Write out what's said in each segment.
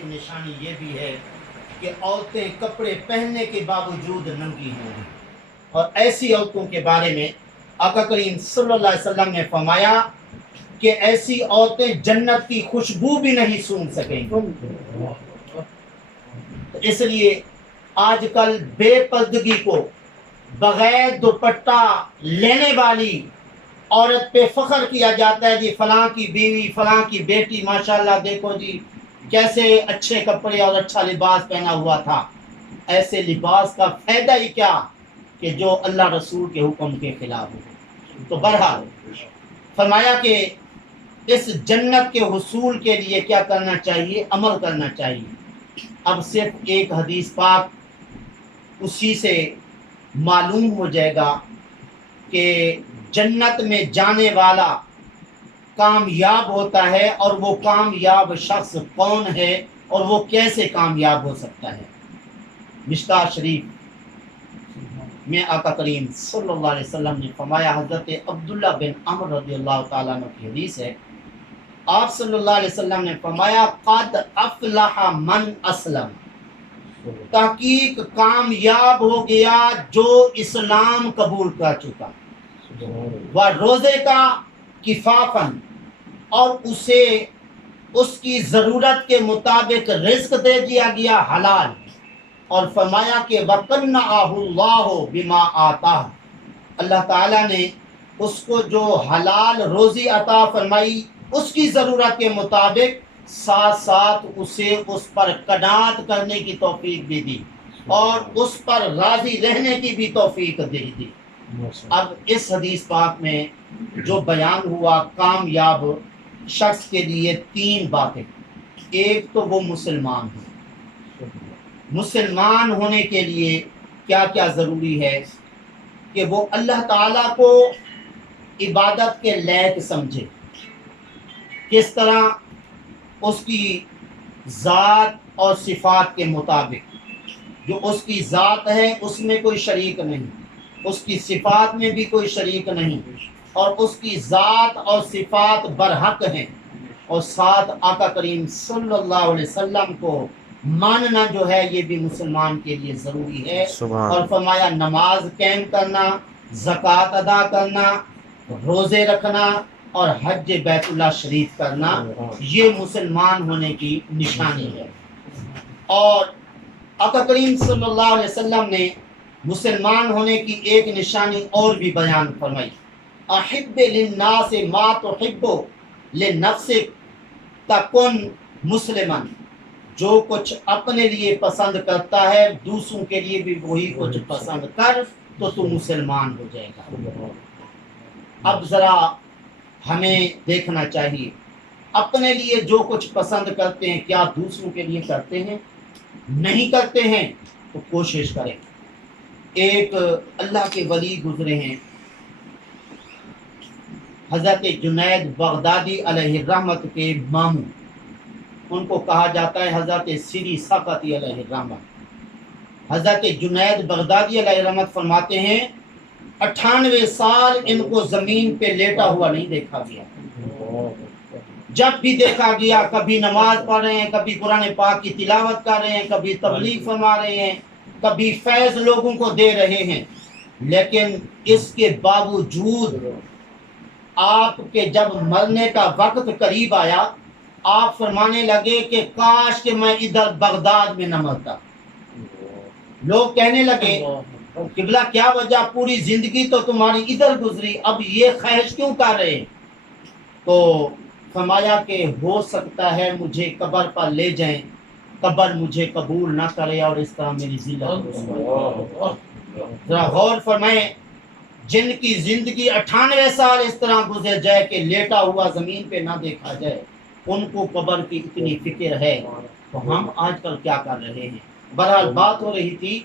ایک نشانی یہ بھی ہے کہ عورتیں کپڑے پہننے کے باوجود ننگی ہوں گی، اور ایسی عورتوں کے بارے میں آقا کریم صلی اللہ علیہ وسلم نے فرمایا کہ ایسی عورتیں جنت کی خوشبو بھی نہیں سونگھ سکیں گی۔ اس لیے آج کل بے پردگی کو بغیر دوپٹہ لینے والی عورت پہ فخر کیا جاتا ہے، جی فلاں کی بیوی، فلاں کی بیٹی ماشاءاللہ دیکھو جی کیسے اچھے کپڑے اور اچھا لباس پہنا ہوا تھا۔ ایسے لباس کا فائدہ ہی کیا کہ جو اللہ رسول کے حکم کے خلاف ہو۔ تو بہرحال فرمایا کہ اس جنت کے حصول کے لیے کیا کرنا چاہیے؟ عمل کرنا چاہیے۔ اب صرف ایک حدیث پاک اسی سے معلوم ہو جائے گا کہ جنت میں جانے والا کامیاب ہوتا ہے، اور وہ کامیاب شخص کون ہے اور وہ کیسے کامیاب ہو سکتا ہے۔ مشکاہ شریف میں آقا کریم صلی اللہ علیہ وسلم نے فرمایا، حضرت عبداللہ بن عمر رضی اللہ تعالیٰ عنہ کی حدیث ہے، آپ صلی اللہ علیہ وسلم نے فرمایا قد افلح من اسلم، تحقیق کامیاب ہو گیا جو اسلام قبول کر چکا، وہ روزے کا کفافن، اور اسے اس کی ضرورت کے مطابق رزق دے دیا گیا حلال، اور فرمایا کہ وَقَنَّعَهُ اللَّهُ بِمَا آتَاهُ، اللہ تعالیٰ نے اس کو جو حلال روزی عطا فرمائی اس کی ضرورت کے مطابق، ساتھ ساتھ اسے اس پر قناعت کرنے کی توفیق بھی دی اور اس پر راضی رہنے کی بھی توفیق دے دی۔ اب اس حدیث پاک میں جو بیان ہوا کامیاب شخص کے لیے تین باتیں، ایک تو وہ مسلمان ہے۔ مسلمان ہونے کے لیے کیا کیا ضروری ہے کہ وہ اللہ تعالیٰ کو عبادت کے لائق سمجھے، کس طرح؟ اس کی ذات اور صفات کے مطابق، جو اس کی ذات ہے اس میں کوئی شریک نہیں، اس کی صفات میں بھی کوئی شریک نہیں، اور اس کی ذات اور صفات برحق ہیں، اور ساتھ آقا کریم صلی اللہ علیہ وسلم کو ماننا جو ہے یہ بھی مسلمان کے لیے ضروری ہے۔ اور فرمایا نماز قائم کرنا، زکوٰۃ ادا کرنا، روزے رکھنا اور حج بیت اللہ شریف کرنا، یہ مسلمان ہونے کی نشانی ہے۔ اور آقا کریم صلی اللہ علیہ وسلم نے مسلمان ہونے کی ایک نشانی اور بھی بیان فرمائی، احب للناس ما تحب لنفسک تکن مسلمن، جو کچھ اپنے لیے پسند کرتا ہے دوسروں کے لیے بھی وہی کچھ پسند کر تو تو مسلمان ہو جائے گا۔ اب ذرا ہمیں دیکھنا چاہیے اپنے لیے جو کچھ پسند کرتے ہیں کیا دوسروں کے لیے کرتے ہیں؟ نہیں کرتے ہیں تو کوشش کریں۔ ایک اللہ کے ولی گزرے ہیں، حضرت جنید بغدادی علیہ الرحمت کے ماموں، ان کو کہا جاتا ہے حضرت سری سقطی علیہ الرحمت۔ حضرت جنید بغدادی علیہ الرحمت فرماتے ہیں 98 سال ان کو زمین پہ لیٹا ہوا نہیں دیکھا گیا، جب بھی دیکھا گیا کبھی نماز پڑھ رہے ہیں، کبھی قرآن پاک کی تلاوت کر رہے ہیں، کبھی تبلیغ فرما رہے ہیں، کبھی فیض لوگوں کو دے رہے ہیں، لیکن اس کے باوجود آپ کے جب مرنے کا وقت قریب آیا آپ فرمانے لگے کہ کاش کہ میں ادھر بغداد میں نہ مرتا۔ لوگ کہنے لگے قبلہ کیا وجہ، پوری زندگی تو تمہاری ادھر گزری، اب یہ خواہش کیوں کر رہے ہیں؟ تو فرمایا کہ ہو سکتا ہے مجھے قبر پر لے جائیں، قبر مجھے قبول نہ کرے اور اس طرح میری ذلت۔ ذرا غور فرمائیں، جن کی زندگی 98 سال اس طرح گزر جائے کہ لیٹا ہوا زمین پہ نہ دیکھا جائے، ان کو قبر کی اتنی فکر ہے، تو ہم آج کل کیا کر رہے ہیں؟ بہرحال بات ہو رہی تھی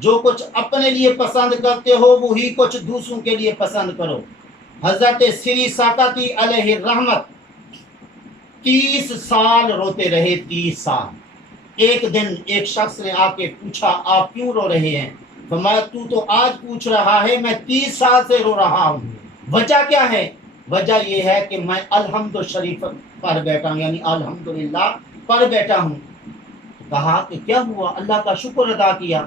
جو کچھ اپنے لیے پسند کرتے ہو وہی کچھ دوسروں کے لیے پسند کرو۔ حضرت سری ساکاتی علیہ الرحمت 30 سال روتے رہے، 30 سال۔ ایک دن ایک شخص نے آ کے پوچھا آپ کیوں رو رہے ہیں؟ فرمایا تو آج پوچھ رہا ہے، میں 30 سال سے رو رہا ہوں۔ وجہ کیا ہے؟ وجہ یہ ہے کہ میں الحمد شریف پڑھ بیٹھا ہوں، یعنی الحمدللہ پڑھ بیٹھا ہوں، کہا کہ کیا ہوا؟ اللہ کا شکر ادا کیا.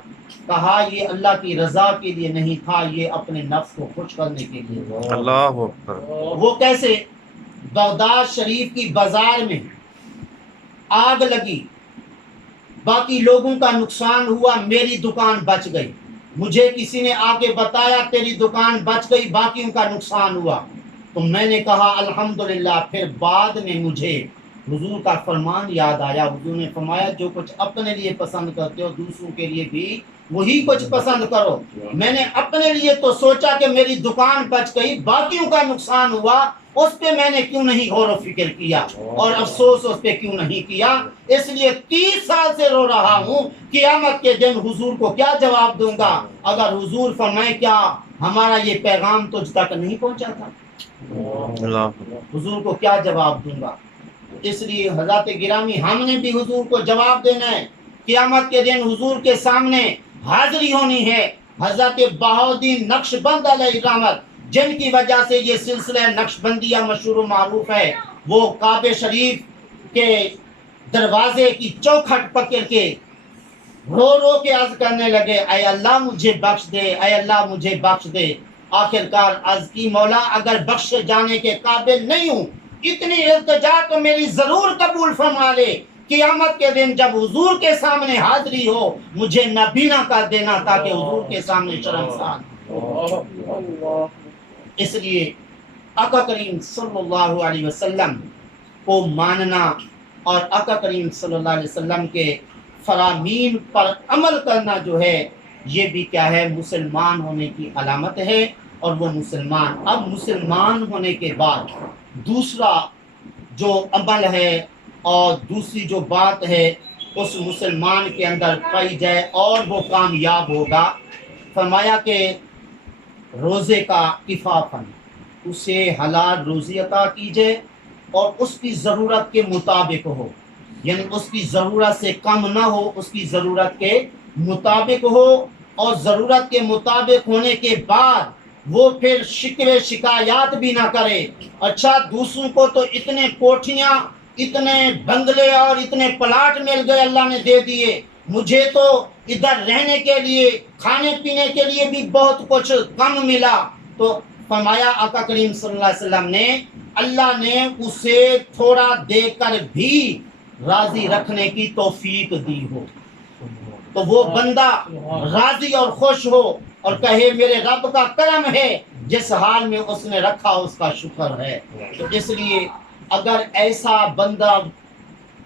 کہا یہ اللہ کی رضا کے لیے نہیں تھا، یہ اپنے نفس کو خوش کرنے کے لیے تھا. اللہ اکبر. وہ کیسے؟ بغداد شریف کی بازار میں آگ لگی، باقی لوگوں کا نقصان ہوا، میری دکان بچ گئی. مجھے کسی نے آ کے بتایا تیری دکان بچ گئی، باقیوں کا نقصان ہوا. تو میں نے کہا الحمدللہ. پھر بعد میں مجھے حضور کا فرمان یاد آیا. حضور نے فرمایا جو کچھ اپنے لیے پسند کرتے ہو دوسروں کے لیے بھی وہی کچھ پسند کرو. میں نے اپنے لیے تو سوچا کہ میری دکان بچ گئی، باقیوں کا نقصان ہوا، اس پہ میں نے کیوں نہیں غور و فکر کیا اور افسوس اس پہ کیوں نہیں کیا. اس لیے 30 سال سے رو رہا ہوں. قیامت کے دن حضور کو کیا جواب دوں گا اگر حضور فرمائے کیا ہمارا یہ پیغام تجھ تک نہیں پہنچا تھا؟ حضور کو کیا جواب دوں گا؟ اس لیے حضرات گرامی ہم نے بھی حضور کو جواب دینا ہے. قیامت کے دن حضور کے سامنے حاضری ہونی ہے. حضرت بہاؤالدین نقشبند علیہ رحمت جن کی وجہ سے یہ سلسلہ نقشبندیہ مشہور و معروف ہے، وہ کعبہ شریف کے دروازے کی چوکھٹ پکڑ کے رو رو کے عرض کرنے لگے اے اللہ مجھے بخش دے، اے اللہ مجھے بخش دے. آخرکار عرض کی مولا اگر بخش جانے کے قابل نہیں ہوں، اتنی التجا تو میری ضرور قبول فرما لے. قیامت کے دن جب حضور کے سامنے حاضری ہو مجھے نبینا کر دینا تاکہ حضور کے سامنے شرمسار. اس لیے آقا کریم صلی اللہ علیہ وسلم کو ماننا اور آقا کریم صلی اللہ علیہ وسلم کے فرامین پر عمل کرنا جو ہے یہ بھی کیا ہے؟ مسلمان ہونے کی علامت ہے. اور وہ مسلمان اب مسلمان ہونے کے بعد دوسرا جو عمل ہے اور دوسری جو بات ہے اس مسلمان کے اندر پائی جائے اور وہ کامیاب ہوگا، فرمایا کہ روزے کا کفافن، اسے حلال روزی عطا کیجئے اور اس کی ضرورت کے مطابق ہو، یعنی اس کی ضرورت سے کم نہ ہو، اس کی ضرورت کے مطابق ہو. اور ضرورت کے مطابق ہونے کے بعد وہ پھر شکوے شکایات بھی نہ کرے. اچھا دوسروں کو تو اتنے کوٹھیاں، اتنے بنگلے اور اتنے پلاٹ مل گئے، اللہ نے دے دیے، مجھے تو ادھر رہنے کے لیے کھانے پینے کے لیے بھی بہت کچھ کم ملا. تو فرمایا آقا کریم صلی اللہ علیہ وسلم نے اللہ نے اسے تھوڑا دے کر بھی راضی رکھنے کی توفیق دی ہو تو وہ بندہ راضی اور خوش ہو اور کہے میرے رب کا کرم ہے، جس حال میں اس نے رکھا اس کا شکر ہے. تو اس لیے اگر ایسا بندہ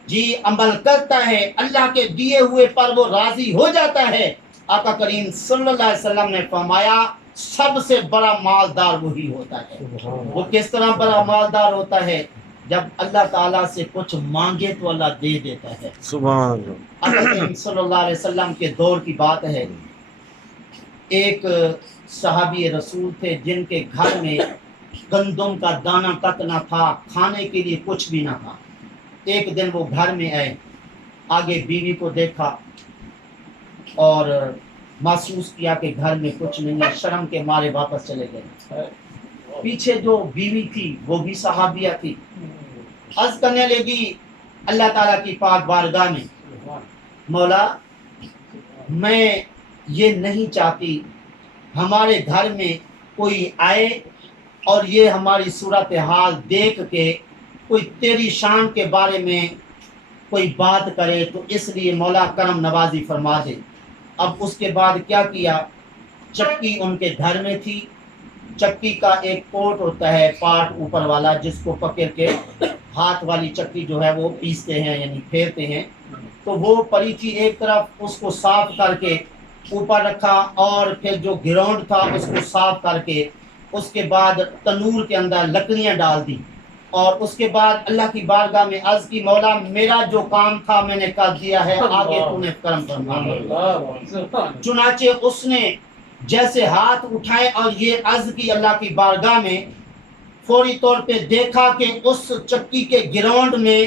جی عمل کرتا ہے اللہ کے دیے ہوئے پر وہ راضی ہو جاتا ہے، آقا کریم صلی اللہ علیہ وسلم نے فرمایا سب سے بڑا مالدار وہی ہوتا ہے. وہ کس طرح بڑا مالدار ہوتا ہے؟ جب اللہ تعالیٰ سے کچھ مانگے تو اللہ دے دیتا ہے. سبحان اللہ. آقا کریم صلی اللہ علیہ وسلم کے دور کی بات ہے، ایک صحابی رسول تھے جن کے گھر میں گندم کا دانہ تک نہ تھا، کھانے کے لیے کچھ بھی نہ تھا. ایک دن وہ گھر میں آئے، آگے بیوی کو دیکھا اور محسوس کیا کہ گھر میں کچھ نہیں ہے، شرم کے مارے واپس چلے گئے. پیچھے جو بیوی تھی وہ بھی صحابیہ تھی، عرض کرنے لگی اللہ تعالیٰ کی پاک بارگاہ میں مولا میں یہ نہیں چاہتی ہمارے گھر میں کوئی آئے اور یہ ہماری صورتحال دیکھ کے کوئی تیری شان کے بارے میں کوئی بات کرے، تو اس لیے مولا کرم نوازی فرما دے. اب اس کے بعد کیا کیا؟ چکی ان کے گھر میں تھی، چکی کا ایک پوٹ ہوتا ہے پاٹ اوپر والا جس کو پکڑ کے ہاتھ والی چکی جو ہے وہ پیستے ہیں یعنی پھیرتے ہیں، تو وہ پڑی تھی ایک طرف، اس کو صاف کر کے اوپر رکھا اور پھر جو گراؤنڈ تھا اس کو صاف کر کے اس کے بعد تنور کے اندر لکڑیاں ڈال دی اور اس کے بعد اللہ کی بارگاہ میں عرض کی مولا میرا جو کام تھا میں نے کر دیا ہے، آگے تو نے کرم فرما. چنانچہ اس نے جیسے ہاتھ اٹھائے اور یہ عرض کی اللہ کی بارگاہ میں، فوری طور پہ دیکھا کہ اس چکی کے گراؤنڈ میں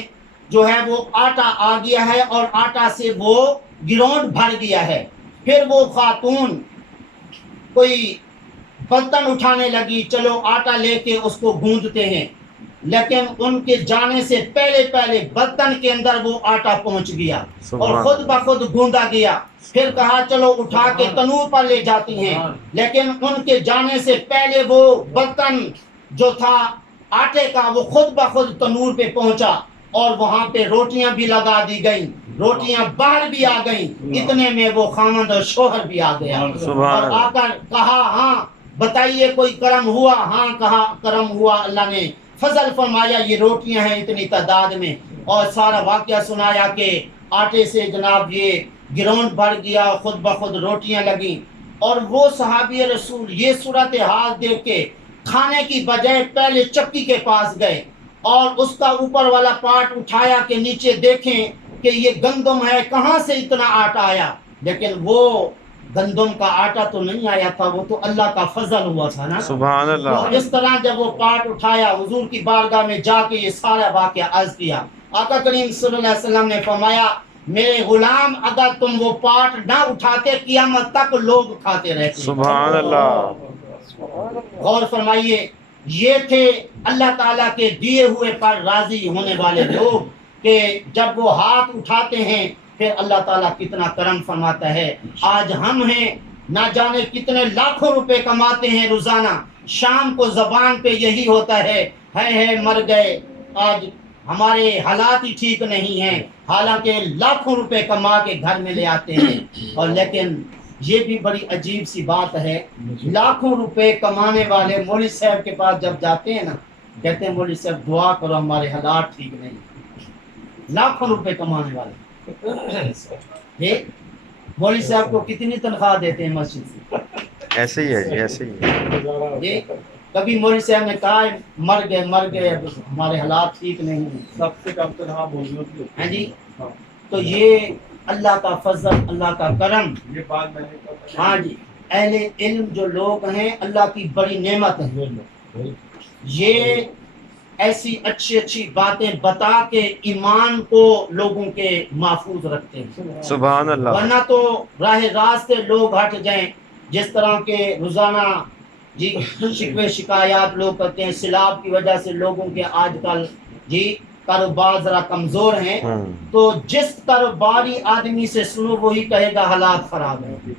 جو ہے وہ آٹا آ گیا ہے اور آٹا سے وہ گراؤنڈ بھر گیا ہے. پھر وہ خاتون کوئی برتن اٹھانے لگی، چلو آٹا لے کے اس کو گوندتے ہیں. لیکن ان کے جانے سے پہلے پہلے برتن کے اندر وہ آٹا پہنچ گیا اور خود بخود گوندا گیا. پھر کہا چلو اٹھا کے تنور پر لے جاتی ہیں, لیکن ان کے جانے سے پہلے وہ برتن جو تھا آٹے کا وہ خود بخود تنور پہ پہنچا اور وہاں پہ روٹیاں بھی لگا دی گئیں, روٹیاں باہر بھی آ گئیں. اتنے میں وہ خاوند اور شوہر بھی آ گیا اور آ کر کہا ہاں بتائیے کوئی کرم ہوا؟ ہاں کہا کرم ہوا, اللہ نے فضل فرمایا, یہ روٹیاں ہیں اتنی تعداد میں. اور سارا واقعہ سنایا کہ آٹے سے جناب یہ گراؤنڈ بھر گیا, خود بخود روٹیاں لگیں. اور وہ صحابی رسول یہ صورتحال دیکھ کے کھانے کی بجائے پہلے چکی کے پاس گئے اور اس کا اوپر والا پارٹ اٹھایا کہ نیچے دیکھیں کہ یہ گندم ہے, کہاں سے اتنا آٹا آیا. لیکن وہ گندم کا آٹا تو نہیں آیا تھا, وہ تو اللہ کا فضل ہوا تھا نا. سبحان اللہ. تو اس طرح جب وہ پارٹ اٹھایا حضور کی بارگاہ میں جا کے یہ سارا واقعہ عرض کیا. آقا کریم صلی اللہ علیہ وسلم نے فرمایا میرے غلام اگر تم وہ پارٹ نہ اٹھاتے قیامت تک لوگ کھاتے رہتے. سبحان اللہ. غور فرمائیے, یہ تھے اللہ تعالیٰ کے دیے ہوئے پر راضی ہونے والے لوگ کہ جب وہ ہاتھ اٹھاتے ہیں پھر اللہ تعالیٰ کتنا کرم فرماتا ہے. آج ہم ہیں نہ جانے کتنے لاکھوں روپے کماتے ہیں روزانہ, شام کو زبان پہ یہی ہوتا ہے مر گئے, آج ہمارے حالات ہی ٹھیک نہیں ہیں, حالانکہ لاکھوں روپے کما کے گھر میں لے آتے ہیں. اور لیکن یہ بھی بڑی عجیب سی بات ہے, لاکھوں روپے کمانے والے مولوی صاحب کے پاس جب جاتے ہیں نا کہتے ہیں مولوی صاحب دعا کرو ہمارے حالات ٹھیک نہیں. لاکھوں روپے کمانے والے یہ مولوی صاحب کو کتنی تنخواہ دیتے ہیں مسجد سے؟ ایسے ہی ہے جی, ایسے ہی ہے. یہ کبھی مولوی صاحب نے کہا مر گئے ہمارے حالات ٹھیک نہیں ہیں, سب سے کم تنخواہ موجود ہیں جی. تو یہ اللہ کا فضل, اللہ کا کرم. یہ بات میں نے ہاں جی, اہل علم جو لوگ ہیں اللہ کی بڑی نعمت ہے. یہ ایسی اچھی باتیں بتا کے ایمان کو لوگوں کے محفوظ رکھتے ہیں. سبحان اللہ. ورنہ تو راہ راست سے لوگ ہٹ جائیں, جس طرح کے روزانہ جی شکوے شکایات لوگ کرتے ہیں, سیلاب کی وجہ سے لوگوں کے آج کل جی کاروبار ذرا کمزور ہیں. تو جس کاروباری آدمی سے سنو وہی کہے گا حالات خراب ہیں.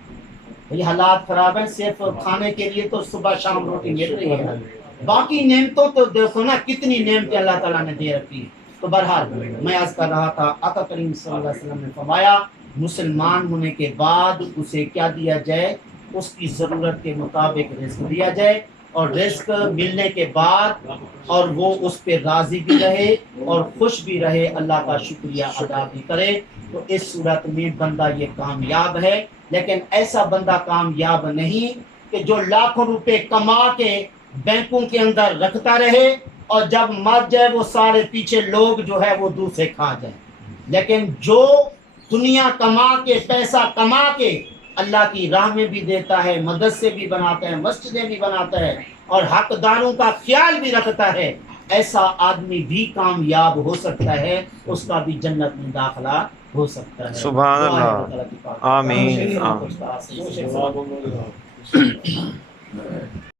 یہ حالات خراب ہیں, صرف کھانے کے لیے تو صبح شام روٹی مل رہی ہے, باقی نعمتوں تو دیکھو نا کتنی نعمتیں اللہ تعالیٰ نے دے رکھی ہے. تو بہرحال میں عرض کر رہا تھا آقا کریم صلی اللہ علیہ وسلم نے فرمایا مسلمان ہونے کے بعد اسے کیا دیا جائے, اس کی ضرورت کے مطابق رزق دیا جائے, اور رزق ملنے کے بعد اور وہ اس پہ راضی بھی رہے اور خوش بھی رہے, اللہ کا شکریہ ادا بھی کرے. تو اس صورت میں بندہ یہ کامیاب ہے. لیکن ایسا بندہ کامیاب نہیں کہ جو لاکھوں روپے کما کے بینکوں کے اندر رکھتا رہے اور جب مر جائے وہ سارے پیچھے لوگ جو ہے وہ دوسرے کھا جائیں. لیکن جو دنیا کما کے پیسہ کما کے اللہ کی راہ میں بھی دیتا ہے, مدرسے بھی بناتا ہے, مسجدیں بھی بناتا ہے اور حقداروں کا خیال بھی رکھتا ہے, ایسا آدمی بھی کامیاب ہو سکتا ہے, اس کا بھی جنت میں داخلہ ہو سکتا ہے. سبحان اللہ. آمین. آمین.